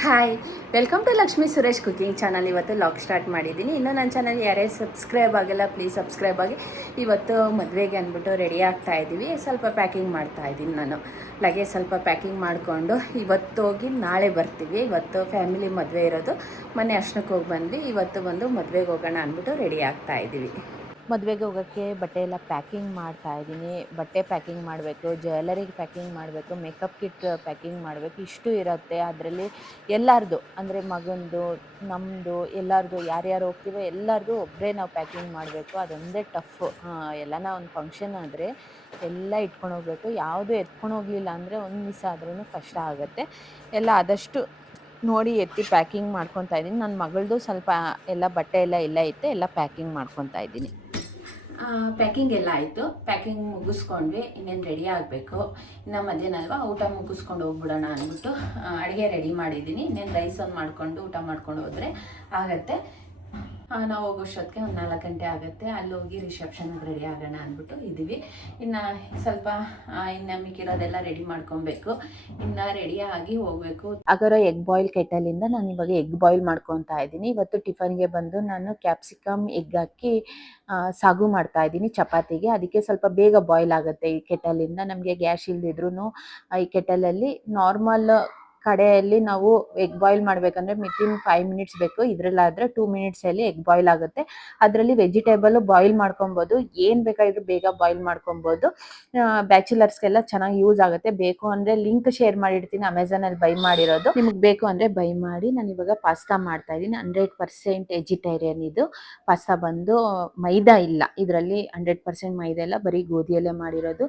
Hi, welcome to Lakshmi Suresh cooking channel. ಇವತ್ತು log start ಮಾಡಿದ್ದೀನಿ. ಇನ್ನೂ ನನ್ನ ಚಾನಲ್ ಯಾರೇ ಸಬ್ಸ್ಕ್ರೈಬ್ ಆಗಿಲ್ಲ, ಪ್ಲೀಸ್ ಸಬ್ಸ್ಕ್ರೈಬ್ ಆಗಿ. ಇವತ್ತು ಮದುವೆಗೆ ಅಂದ್ಬಿಟ್ಟು ರೆಡಿ ಆಗ್ತಾ ಇದ್ದೀವಿ. ಸ್ವಲ್ಪ ಪ್ಯಾಕಿಂಗ್ ಮಾಡ್ತಾ ಇದ್ದೀನಿ ನಾನು. ಲಗೇಜ್ ಸ್ವಲ್ಪ ಪ್ಯಾಕಿಂಗ್ ಮಾಡಿಕೊಂಡು ಇವತ್ತು ಹೋಗಿ ನಾಳೆ ಬರ್ತೀವಿ. ಇವತ್ತು ಫ್ಯಾಮಿಲಿ ಮದುವೆ ಇರೋದು. ಮೊನ್ನೆ ಅರ್ಶನಕ್ಕೆ ಹೋಗಿ ಬಂದ್ವಿ. ಇವತ್ತು ಬಂದು ಮದುವೆಗೆ ಹೋಗೋಣ ಅಂದ್ಬಿಟ್ಟು ರೆಡಿ ಆಗ್ತಾ ಇದ್ದೀವಿ. ಮದುವೆಗೆ ಹೋಗೋಕ್ಕೆ ಬಟ್ಟೆ ಎಲ್ಲ ಪ್ಯಾಕಿಂಗ್ ಮಾಡ್ತಾ ಇದ್ದೀನಿ. ಬಟ್ಟೆ ಪ್ಯಾಕಿಂಗ್ ಮಾಡಬೇಕು, ಜ್ಯುವೆಲರಿಗೆ ಪ್ಯಾಕಿಂಗ್ ಮಾಡಬೇಕು, ಮೇಕಪ್ ಕಿಟ್ ಪ್ಯಾಕಿಂಗ್ ಮಾಡಬೇಕು. ಇಷ್ಟು ಇರುತ್ತೆ. ಅದರಲ್ಲಿ ಎಲ್ಲರದು ಅಂದರೆ ಮಗಂದು, ನಮ್ಮದು, ಎಲ್ಲರದು ಯಾರ್ಯಾರು ಹೋಗ್ತೀವೋ ಎಲ್ಲರದು ಒಬ್ಬರೇ ನಾವು ಪ್ಯಾಕಿಂಗ್ ಮಾಡಬೇಕು. ಅದೊಂದೇ ಟಫ್. ಎಲ್ಲನ ಒಂದು ಫಂಕ್ಷನ್ ಆದರೆ ಎಲ್ಲ ಇಟ್ಕೊಂಡು ಹೋಗ್ಬೇಕು. ಯಾವುದು ಎತ್ಕೊಂಡು ಹೋಗಲಿಲ್ಲ ಅಂದರೆ ಒಂದು ಮಿಸ್ ಆದ್ರೂ ಕಷ್ಟ ಆಗುತ್ತೆ. ಎಲ್ಲ ಆದಷ್ಟು ನೋಡಿ ಎತ್ತಿ ಪ್ಯಾಕಿಂಗ್ ಮಾಡ್ಕೊತಾ ಇದ್ದೀನಿ. ನನ್ನ ಮಗಳದು ಸ್ವಲ್ಪ ಎಲ್ಲ ಬಟ್ಟೆ ಎಲ್ಲ ಇಲ್ಲೇ ಐತೆ, ಎಲ್ಲ ಪ್ಯಾಕಿಂಗ್ ಮಾಡ್ಕೊತಾ ಇದ್ದೀನಿ. ಪ್ಯಾಕಿಂಗ್ ಎಲ್ಲ ಆಯಿತು. ಪ್ಯಾಕಿಂಗ್ ಮುಗಿಸ್ಕೊಂಡ್ವಿ. ಇನ್ನೇನು ರೆಡಿ ಆಗಬೇಕು. ಇನ್ನು ಮಧ್ಯಾಹ್ನ ಅಲ್ವಾ, ಊಟ ಮುಗಿಸ್ಕೊಂಡು ಹೋಗ್ಬಿಡೋಣ ಅಂದ್ಬಿಟ್ಟು ಅಡುಗೆ ರೆಡಿ ಮಾಡಿದ್ದೀನಿ. ಇನ್ನೇನು ರೈಸ್ ಒಂದು ಮಾಡಿಕೊಂಡು ಊಟ ಮಾಡ್ಕೊಂಡು ಹೋದರೆ ಆಗುತ್ತೆ. ನಾವು ಹೋಗೋಷ್ಟೊತ್ತಿಗೆ ಒಂದು 4 ಗಂಟೆ ಆಗುತ್ತೆ. ಅಲ್ಲಿ ಹೋಗಿ ರಿಸೆಪ್ಷನ್ಗೆ ರೆಡಿ ಆಗೋಣ ಅಂದ್ಬಿಟ್ಟು ಇದ್ದೀವಿ. ಇನ್ನು ಸ್ವಲ್ಪ ಇನ್ನು ಮಿಕ್ಕಿರೋದೆಲ್ಲ ರೆಡಿ ಮಾಡ್ಕೊಬೇಕು. ಇನ್ನು ರೆಡಿಯಾಗಿ ಹೋಗಬೇಕು. ಹಾಗಾದ್ರೆ ಎಗ್ ಬಾಯ್ಲ್ ಕೆಟಲಿಂದ ನಾನು ಇವಾಗ ಎಗ್ ಬಾಯ್ಲ್ ಮಾಡ್ಕೊತಾ ಇದ್ದೀನಿ. ಇವತ್ತು ಟಿಫನ್ಗೆ ಬಂದು ನಾನು ಕ್ಯಾಪ್ಸಿಕಮ್ ಎಗ್ ಹಾಕಿ ಸಾಗು ಮಾಡ್ತಾ ಇದ್ದೀನಿ ಚಪಾತಿಗೆ. ಅದಕ್ಕೆ ಸ್ವಲ್ಪ ಬೇಗ ಬಾಯ್ಲ್ ಆಗುತ್ತೆ ಈ ಕೆಟಲಿಂದ. ನಮಗೆ ಗ್ಯಾಸ್ ಇಲ್ದಿದ್ರೂ ಈ ಕೆಟಲಲ್ಲಿ ನಾರ್ಮಲ್ ಕಡೆಯಲ್ಲಿ ನಾವು ಎಗ್ ಬಾಯ್ಲ್ ಮಾಡಬೇಕಂದ್ರೆ ವಿತಿನ್ 5 ಮಿನಿಟ್ಸ್ ಬೇಕು. ಇದರಲ್ಲಾದರೆ 2 ಮಿನಿಟ್ಸಲ್ಲಿ ಎಗ್ ಬಾಯ್ಲ್ ಆಗುತ್ತೆ. ಅದರಲ್ಲಿ ವೆಜಿಟೇಬಲ್ ಬಾಯ್ಲ್ ಮಾಡ್ಕೊಬೋದು. ಏನು ಬೇಕಾದರೂ ಬೇಗ ಬಾಯ್ಲ್ ಮಾಡ್ಕೊಬೋದು. ಬ್ಯಾಚುಲರ್ಸ್ಗೆಲ್ಲ ಚೆನ್ನಾಗಿ ಯೂಸ್ ಆಗುತ್ತೆ. ಬೇಕು ಅಂದರೆ ಲಿಂಕ್ ಶೇರ್ ಮಾಡಿರ್ತೀನಿ, ಅಮೆಝಾನಲ್ಲಿ ಬೈ ಮಾಡಿರೋದು. ನಿಮಗೆ ಬೇಕು ಅಂದರೆ ಬೈ ಮಾಡಿ. ನಾನು ಇವಾಗ ಪಾಸ್ತಾ ಮಾಡ್ತಾ ಇದ್ದೀನಿ. 100% ವೆಜಿಟೇರಿಯನ್ ಇದು. ಪಾಸ್ತಾ ಬಂದು ಮೈದಾ ಇಲ್ಲ ಇದರಲ್ಲಿ, 100% ಮೈದಾ ಇಲ್ಲ, ಬರೀ ಗೋಧಿಯಲ್ಲೇ ಮಾಡಿರೋದು.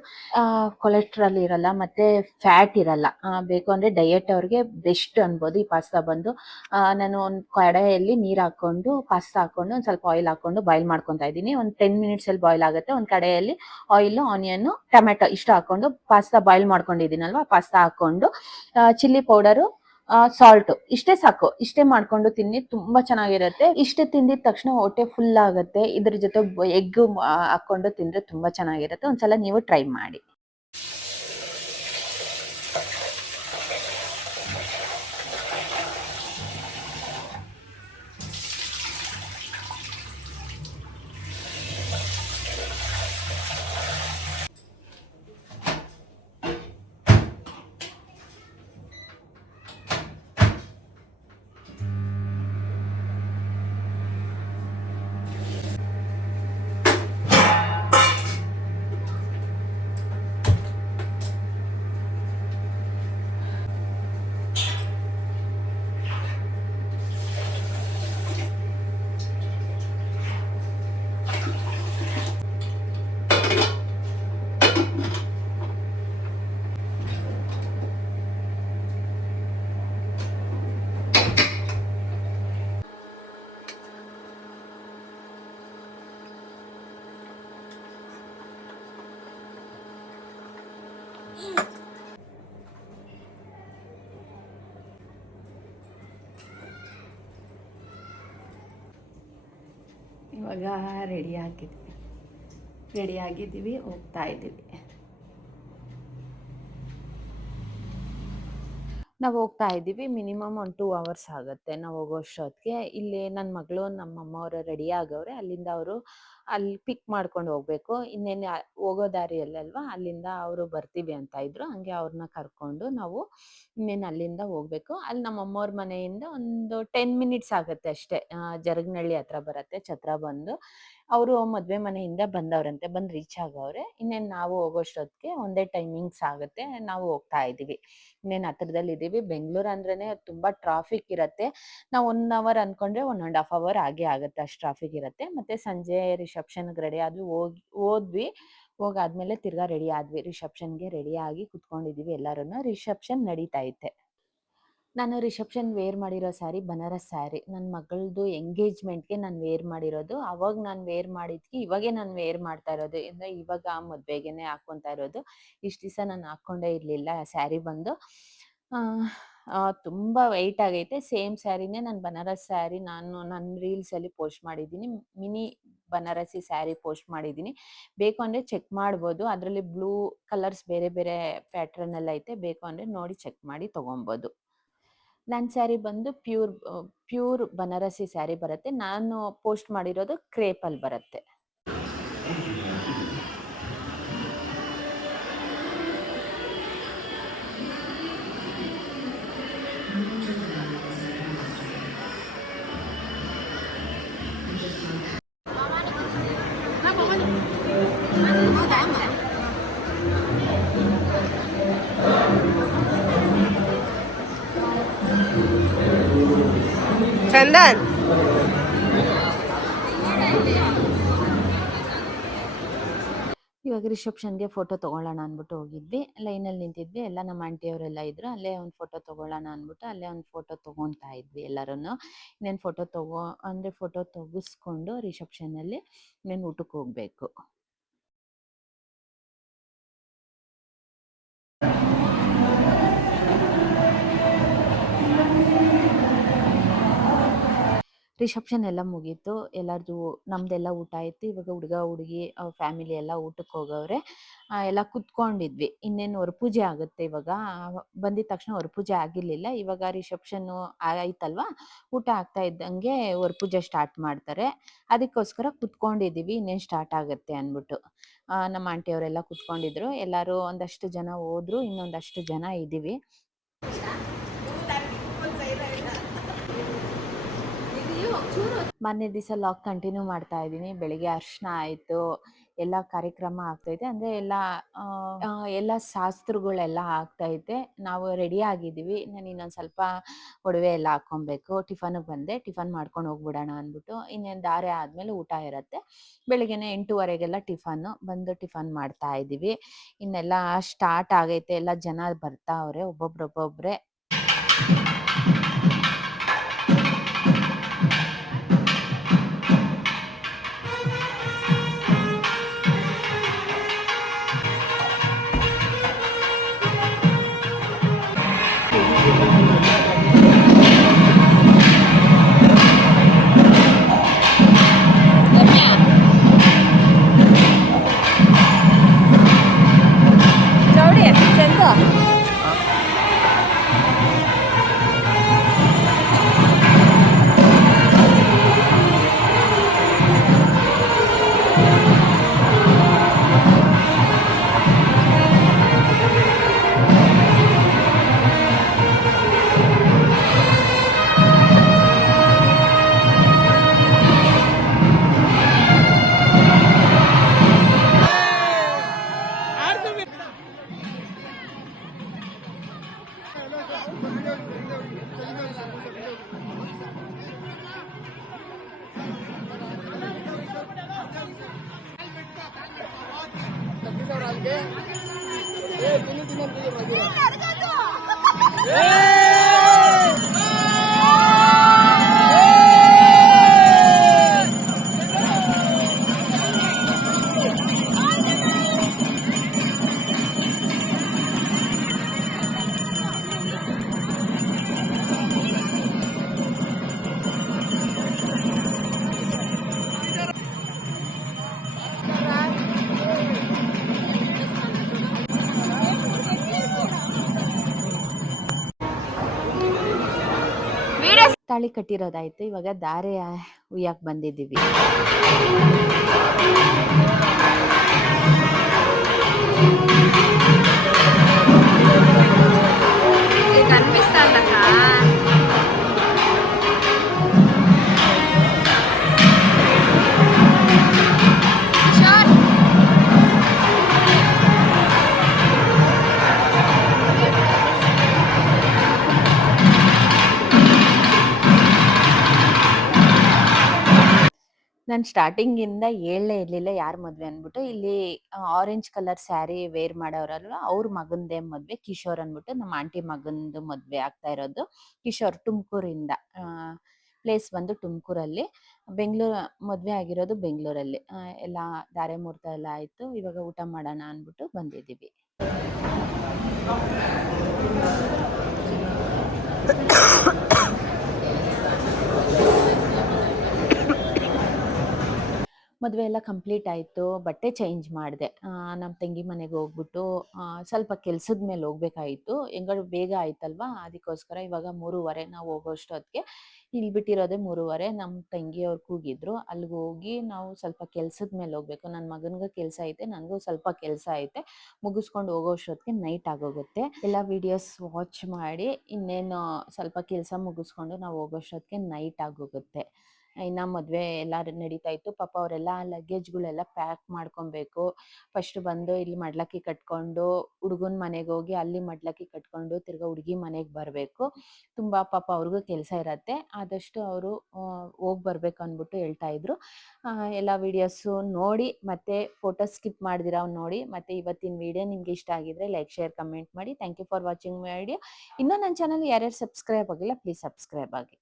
ಕೊಲೆಸ್ಟ್ರಾಲ್ ಇರಲ್ಲ ಮತ್ತು ಫ್ಯಾಟ್ ಇರಲ್ಲ. ಬೇಕು ಅಂದರೆ ಡಯಟ್ ಅವ್ರಿಗೆ ಬೆಸ್ಟ್ ಅನ್ಬೋದು ಈ ಪಾಸ್ತಾ ಬಂದು. ನಾನು ಒಂದು ಕಡೆಯಲ್ಲಿ ನೀರು ಹಾಕ್ಕೊಂಡು ಪಾಸ್ತಾ ಹಾಕ್ಕೊಂಡು ಒಂದು ಸ್ವಲ್ಪ ಆಯಿಲ್ ಹಾಕ್ಕೊಂಡು ಬಾಯ್ಲ್ ಮಾಡ್ಕೊತಾ ಇದ್ದೀನಿ. ಒಂದು 10 ಮಿನಿಟ್ಸಲ್ಲಿ ಬಾಯ್ಲ್ ಆಗುತ್ತೆ. ಒಂದು ಕಡೆಯಲ್ಲಿ ಆಯಿಲು, ಆನಿಯನ್ನು, ಟೊಮೆಟೊ ಇಷ್ಟು ಹಾಕ್ಕೊಂಡು ಪಾಸ್ತಾ ಬಾಯ್ಲ್ ಮಾಡ್ಕೊಂಡಿದ್ದೀನಲ್ವ, ಪಾಸ್ತಾ ಹಾಕ್ಕೊಂಡು ಚಿಲ್ಲಿ ಪೌಡರು, ಸಾಲ್ಟು ಇಷ್ಟೇ ಸಾಕು. ಇಷ್ಟೇ ಮಾಡ್ಕೊಂಡು ತಿನ್ನಿ, ತುಂಬ ಚೆನ್ನಾಗಿರುತ್ತೆ. ಇಷ್ಟು ತಿಂದಿದ ತಕ್ಷಣ ಹೊಟ್ಟೆ ಫುಲ್ ಆಗುತ್ತೆ. ಇದ್ರ ಜೊತೆ ಎಗ್ ಹಾಕ್ಕೊಂಡು ತಿಂದರೆ ತುಂಬ ಚೆನ್ನಾಗಿರುತ್ತೆ. ಒಂದ್ಸಲ ನೀವು ಟ್ರೈ ಮಾಡಿ. ಇವಾಗ ರೆಡಿಯಾಗಿದ್ದೀವಿ, ಹೋಗ್ತಾ ಇದ್ದೀವಿ. ನಾವು ಹೋಗ್ತಾ ಇದ್ದೀವಿ. ಮಿನಿಮಮ್ ಒಂದು 2 ಅವರ್ಸ್ ಆಗುತ್ತೆ ನಾವು ಹೋಗೋಷ್ಟೊತ್ತಿಗೆ. ಇಲ್ಲಿ ನನ್ನ ಮಗಳು, ನಮ್ಮ ಅಮ್ಮವರು ರೆಡಿ ಆಗವ್ರೆ. ಅಲ್ಲಿಂದ ಅವರು ಅಲ್ಲಿ ಪಿಕ್ ಮಾಡ್ಕೊಂಡು ಹೋಗಬೇಕು. ಇನ್ನೇನು ಹೋಗೋ ದಾರಿಯಲ್ಲಲ್ವಾ, ಅಲ್ಲಿಂದ ಅವರು ಬರ್ತೀವಿ ಅಂತ ಇದ್ರು. ಹಂಗೆ ಅವ್ರನ್ನ ಕರ್ಕೊಂಡು ನಾವು ಇನ್ನೇನು ಅಲ್ಲಿಂದ ಹೋಗಬೇಕು. ಅಲ್ಲಿ ನಮ್ಮ ಅಮ್ಮವ್ರ ಮನೆಯಿಂದ ಒಂದು 10 ಮಿನಿಟ್ಸ್ ಆಗುತ್ತೆ ಅಷ್ಟೇ. ಜರಗನಹಳ್ಳಿ ಹತ್ರ ಬರುತ್ತೆ, ಛತ್ರ ಬಂದು. ಅವರು ಮದುವೆ ಮನೆಯಿಂದ ಬಂದವರಂತೆ, ಬಂದು ರೀಚ್ ಆಗವ್ರೆ. ಇನ್ನೇನು ನಾವು ಹೋಗೋಷ್ಟೊತ್ತಿಗೆ ಒಂದೇ ಟೈಮಿಂಗ್ಸ್ ಆಗುತ್ತೆ. ನಾವು ಹೋಗ್ತಾ ಇದ್ದೀವಿ. ಇನ್ನೇನು ಹತ್ರದಲ್ಲಿದ್ದೀವಿ. ಬೆಂಗಳೂರು ಅಂದ್ರೇ ತುಂಬ ಟ್ರಾಫಿಕ್ ಇರುತ್ತೆ. ನಾವು 1 ಅವರ್ ಅಂದ್ಕೊಂಡ್ರೆ 1.5 ಅವರ್ ಆಗೇ ಆಗುತ್ತೆ, ಅಷ್ಟು ಟ್ರಾಫಿಕ್ ಇರುತ್ತೆ. ಮತ್ತು ಸಂಜೆ ರಿಸೆಪ್ಷನ್ಗೆ ರೆಡಿ ಆದ್ವಿ. ಹೋದ್ವಿ. ಹೋಗಾದ್ಮೇಲೆ ತಿರ್ಗಾ ರೆಡಿ ಆದ್ವಿ. ರಿಸೆಪ್ಷನ್ಗೆ ರೆಡಿ ಆಗಿ ಕುತ್ಕೊಂಡಿದ್ದೀವಿ ಎಲ್ಲರೂ. ರಿಸೆಪ್ಷನ್ ನಡೀತಾ ಐತೆ. ನಾನು ರಿಸೆಪ್ಷನ್ ವೇರ್ ಮಾಡಿರೋ ಸ್ಯಾರಿ ಬನಾರಸ್ ಸ್ಯಾರಿ. ನನ್ನ ಮಗಳದು ಎಂಗೇಜ್ಮೆಂಟ್ಗೆ ನಾನು ವೇರ್ ಮಾಡಿರೋದು. ಅವಾಗ ನಾನು ವೇರ್ ಮಾಡಿದ್ಕೆ ಇವಾಗೇ ನಾನು ವೇರ್ ಮಾಡ್ತಾ ಇರೋದು. ಅಂದರೆ ಇವಾಗ ಮದುವೆಗೇನೆ ಹಾಕ್ಕೊತಾ ಇರೋದು. ಇಷ್ಟು ದಿವಸ ನಾನು ಹಾಕ್ಕೊಂಡೇ ಇರಲಿಲ್ಲ ಸ್ಯಾರಿ ಬಂದು. ತುಂಬ ವೆಯ್ಟ್ ಆಗೈತೆ. ಸೇಮ್ ಸ್ಯಾರಿನೇ ನಾನು ಬನಾರಸ್ ಸ್ಯಾರಿ ನಾನು ನನ್ನ ರೀಲ್ಸಲ್ಲಿ ಪೋಸ್ಟ್ ಮಾಡಿದ್ದೀನಿ. ಮಿನಿ ಬನಾರಸಿ ಸ್ಯಾರಿ ಪೋಸ್ಟ್ ಮಾಡಿದ್ದೀನಿ. ಬೇಕು ಅಂದರೆ ಚೆಕ್ ಮಾಡ್ಬೋದು. ಅದರಲ್ಲಿ ಬ್ಲೂ ಕಲರ್ಸ್ ಬೇರೆ ಬೇರೆ ಪ್ಯಾಟ್ರನಲ್ಲಿ ಐತೆ. ಬೇಕು ಅಂದರೆ ನೋಡಿ ಚೆಕ್ ಮಾಡಿ ತೊಗೊಬೋದು. ನನ್ನ ಸ್ಯಾರಿ ಬಂದು ಪ್ಯೂರ್ ಬನಾರಸಿ ಸ್ಯಾರಿ ಬರುತ್ತೆ. ನಾನು ಪೋಸ್ಟ್ ಮಾಡಿರೋದು ಕ್ರೇಪಲ್ಲಿ ಬರುತ್ತೆ. ಚಂದನ್ ಇವಾಗ ರಿಸೆಪ್ಷನ್ಗೆ ಫೋಟೋ ತೊಗೊಳ್ಳೋಣ ಅಂದ್ಬಿಟ್ಟು ಹೋಗಿದ್ವಿ. ಲೈನಲ್ಲಿ ನಿಂತಿದ್ವಿ, ಎಲ್ಲ ನಮ್ಮ ಆಂಟಿಯವರೆಲ್ಲ ಇದ್ರು. ಅಲ್ಲೇ ಒಂದು ಫೋಟೋ ತೊಗೊಳ್ಳೋಣ ಅಂದ್ಬಿಟ್ಟು ಅಲ್ಲೇ ಒಂದು ಫೋಟೋ ತೊಗೊಳ್ತಾ ಇದ್ವಿ ಎಲ್ಲರೂ. ಇನ್ನೇನು ಫೋಟೋ ತೆಗಿಸ್ಕೊಂಡು ರಿಸೆಪ್ಷನಲ್ಲಿ ಇನ್ನೇನು ಊಟಕ್ಕೆ ಹೋಗಬೇಕು. ರಿಸೆಪ್ಷನ್ ಎಲ್ಲ ಮುಗೀತು. ಎಲ್ಲರದು ನಮ್ದೆಲ್ಲ ಊಟ ಆಯಿತು. ಇವಾಗ ಹುಡುಗ ಹುಡುಗಿ ಅವ್ರ ಫ್ಯಾಮಿಲಿ ಎಲ್ಲ ಊಟಕ್ಕೆ ಹೋಗವ್ರೆ. ಎಲ್ಲ ಕುತ್ಕೊಂಡಿದ್ವಿ. ಇನ್ನೇನು ಹೊರಪೂಜೆ ಆಗುತ್ತೆ ಇವಾಗ. ಬಂದಿದ ತಕ್ಷಣ ಹೊರಪೂಜೆ ಆಗಿರಲಿಲ್ಲ. ಇವಾಗ ರಿಸೆಪ್ಷನ್ನು ಆಯ್ತಲ್ವಾ, ಊಟ ಆಗ್ತಾ ಇದ್ದಂಗೆ ಹೊರಪೂಜೆ ಸ್ಟಾರ್ಟ್ ಮಾಡ್ತಾರೆ. ಅದಕ್ಕೋಸ್ಕರ ಕುತ್ಕೊಂಡಿದ್ದೀವಿ, ಇನ್ನೇನು ಸ್ಟಾರ್ಟ್ ಆಗುತ್ತೆ ಅಂದ್ಬಿಟ್ಟು. ನಮ್ಮ ಆಂಟಿಯವರೆಲ್ಲ ಕುತ್ಕೊಂಡಿದ್ರು. ಎಲ್ಲರೂ ಒಂದಷ್ಟು ಜನ ಹೋದ್ರು, ಇನ್ನೊಂದಷ್ಟು ಜನ ಇದ್ದೀವಿ. ಮಾರನೇ ದಿವಸ ಲಾಗ್ ಕಂಟಿನ್ಯೂ ಮಾಡ್ತಾ ಇದ್ದೀನಿ. ಬೆಳಿಗ್ಗೆ ಅರ್ಶಿನ ಆಯಿತು, ಎಲ್ಲ ಕಾರ್ಯಕ್ರಮ ಆಗ್ತೈತೆ. ಅಂದರೆ ಎಲ್ಲ ಶಾಸ್ತ್ರಗಳೆಲ್ಲ ಆಗ್ತೈತೆ. ನಾವು ರೆಡಿ ಆಗಿದ್ದೀವಿ. ನಾನು ಇನ್ನೊಂದು ಸ್ವಲ್ಪ ಒಡವೆ ಎಲ್ಲ ಹಾಕ್ಕೊಬೇಕು. ಟಿಫನಿಗೆ ಬಂದೆ, ಟಿಫನ್ ಮಾಡ್ಕೊಂಡು ಹೋಗ್ಬಿಡೋಣ ಅಂದ್ಬಿಟ್ಟು. ಇನ್ನೇನು ದಾರೆ ಆದಮೇಲೆ ಊಟ ಇರುತ್ತೆ. ಬೆಳಗ್ಗೆನೆ 8:30ಗೆಲ್ಲ ಬಂದು ಟಿಫನ್ ಮಾಡ್ತಾ ಇದ್ದೀವಿ. ಇನ್ನೆಲ್ಲ ಸ್ಟಾರ್ಟ್ ಆಗೈತೆ. ಎಲ್ಲ ಜನ ಬರ್ತಾವ್ರೆ ಒಬ್ಬೊಬ್ರೆ. ತಾಳಿ ಕಟ್ಟಿರೋದಾಯ್ತು. ಇವಾಗ ದಾರೆ ಉಯ್ಯಕ್ಕೆ ಬಂದಿದ್ದೀವಿ. ನಾನು ಸ್ಟಾರ್ಟಿಂಗಿಂದ ಹೇಳಲೇ ಇರಲಿಲ್ಲ ಯಾರ ಮದುವೆ ಅಂದ್ಬಿಟ್ಟು. ಇಲ್ಲಿ ಆರೆಂಜ್ ಕಲರ್ ಸ್ಯಾರಿ ವೇರ್ ಮಾಡೋರಲ್ವ, ಅವ್ರ ಮಗಂದೇ ಮದುವೆ. ಕಿಶೋರ್ ಅಂದ್ಬಿಟ್ಟು ನಮ್ಮ ಆಂಟಿ ಮಗಂದು ಮದುವೆ ಆಗ್ತಾ ಇರೋದು. ಕಿಶೋರ್ ತುಮಕೂರಿಂದ, ಪ್ಲೇಸ್ ಬಂದು ತುಮಕೂರಲ್ಲಿ. ಮದುವೆ ಆಗಿರೋದು ಬೆಂಗಳೂರಲ್ಲಿ. ಎಲ್ಲ ಧಾರೆ ಮುಹೂರ್ತ ಎಲ್ಲ ಆಯಿತು. ಇವಾಗ ಊಟ ಮಾಡೋಣ ಅಂದ್ಬಿಟ್ಟು ಬಂದಿದ್ದೀವಿ. ಮದುವೆ ಎಲ್ಲ ಕಂಪ್ಲೀಟ್ ಆಯಿತು. ಬಟ್ಟೆ ಚೇಂಜ್ ಮಾಡಿದೆ. ನಮ್ಮ ತಂಗಿ ಮನೆಗೆ ಹೋಗ್ಬಿಟ್ಟು ಸ್ವಲ್ಪ ಕೆಲ್ಸದ ಮೇಲೆ ಹೋಗ್ಬೇಕಾಗಿತ್ತು. ಹೆಂಗಾದ್ರು ಬೇಗ ಆಯ್ತಲ್ವಾ, ಅದಕ್ಕೋಸ್ಕರ ಇವಾಗ 3:15 ನಾವು ಹೋಗೋಷ್ಟೊತ್ತಿಗೆ ಇಲ್ಲಿ ಬಿಟ್ಟಿರೋದೇ 3:15. ನಮ್ಮ ತಂಗಿಯವ್ರು ಕೂಗಿದ್ರು. ಅಲ್ಲಿಗೆ ಹೋಗಿ ನಾವು ಸ್ವಲ್ಪ ಕೆಲ್ಸದ ಮೇಲೆ ಹೋಗ್ಬೇಕು. ನನ್ನ ಮಗನಿಗೂ ಕೆಲಸ ಐತೆ, ನನಗೂ ಸ್ವಲ್ಪ ಕೆಲಸ ಐತೆ. ಮುಗಿಸ್ಕೊಂಡು ಹೋಗೋಷ್ಟೊತ್ತಿಗೆ ನೈಟ್ ಆಗೋಗುತ್ತೆ. ಎಲ್ಲ ವಿಡಿಯೋಸ್ ವಾಚ್ ಮಾಡಿ ಇನ್ನೇನು ಸ್ವಲ್ಪ ಕೆಲಸ ಮುಗಿಸ್ಕೊಂಡು ನಾವು ಹೋಗೋಷ್ಟೊತ್ತಿಗೆ ನೈಟ್ ಆಗೋಗುತ್ತೆ. ಇನ್ನು ಮದುವೆ ಎಲ್ಲ ನಡೀತಾ ಇತ್ತು. ಪಾಪ ಅವರೆಲ್ಲ ಲಗೇಜ್ಗಳೆಲ್ಲ ಪ್ಯಾಕ್ ಮಾಡ್ಕೊಬೇಕು. ಫಸ್ಟ್ ಬಂದು ಇಲ್ಲಿ ಮಡ್ಲಕ್ಕಿ ಕಟ್ಕೊಂಡು ಹುಡುಗನ ಮನೆಗೆ ಹೋಗಿ ಅಲ್ಲಿ ಮಡ್ಲಕ್ಕಿ ಕಟ್ಕೊಂಡು ತಿರ್ಗಾ ಹುಡುಗಿ ಮನೆಗೆ ಬರಬೇಕು. ತುಂಬ ಪಾಪ ಅವ್ರಿಗೂ ಕೆಲಸ ಇರತ್ತೆ. ಆದಷ್ಟು ಅವರು ಹೋಗಿ ಬರ್ಬೇಕು ಅಂದ್ಬಿಟ್ಟು ಹೇಳ್ತಾ ಇದ್ರು. ಎಲ್ಲ ವಿಡಿಯೋಸು ನೋಡಿ ಮತ್ತೆ ಫೋಟೋ ಸ್ಕಿಪ್ ಮಾಡ್ದಿರ ನೋಡಿ. ಮತ್ತೆ ಇವತ್ತಿನ ವಿಡಿಯೋ ನಿಮ್ಗೆ ಇಷ್ಟ ಆಗಿದ್ರೆ ಲೈಕ್, ಶೇರ್, ಕಮೆಂಟ್ ಮಾಡಿ. Thank you for watching my video. ಇನ್ನೂ ನನ್ನ ಚಾನಲ್ ಯಾರ್ಯಾರು ಸಬ್ಸ್ಕ್ರೈಬ್ ಆಗಿಲ್ಲ ಪ್ಲೀಸ್ ಸಬ್ಸ್ಕ್ರೈಬ್ ಆಗಿ.